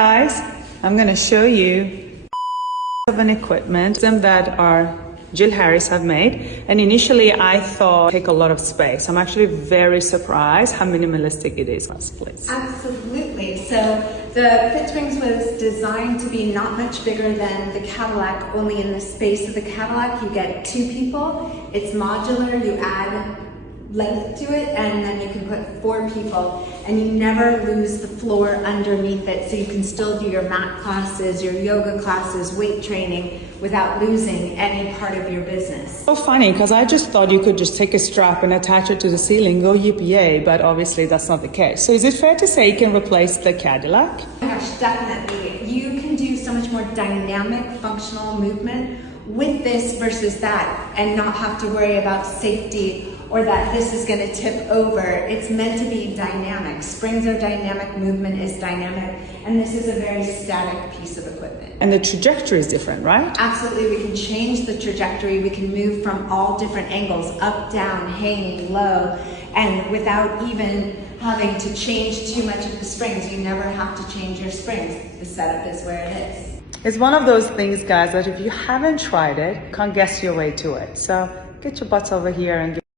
Guys, I'm going to show you of an equipment that our Jill Harris have made, and initially I thought take a lot of space. I'm actually very surprised how minimalistic it is. Please. Absolutely. So the FitSprings was designed to be not much bigger than the Cadillac. Only in the space of the Cadillac you get 2 people. It's modular. You add length to it, and then you can put 4 people, and you never lose the floor underneath it, so you can still do your mat classes, your yoga classes, weight training without losing any part of your business. So funny, because I just thought you could just take a strap and attach it to the ceiling, go yippee, but obviously that's not the case. So is it fair to say you can replace the Cadillac? Oh my gosh, definitely. You can do so much more dynamic, functional movement with this versus that, and not have to worry about safety or that this is going to tip over. It's meant to be dynamic. Springs are dynamic, movement is dynamic, and this is a very static piece of equipment. And the trajectory is different, right? Absolutely, we can change the trajectory. We can move from all different angles, up, down, hanging, low, and without even having to change too much of the springs. You never have to change your springs. The setup is where it is. It's one of those things, guys, that if you haven't tried it, you can't guess your way to it. So get your butts over here and give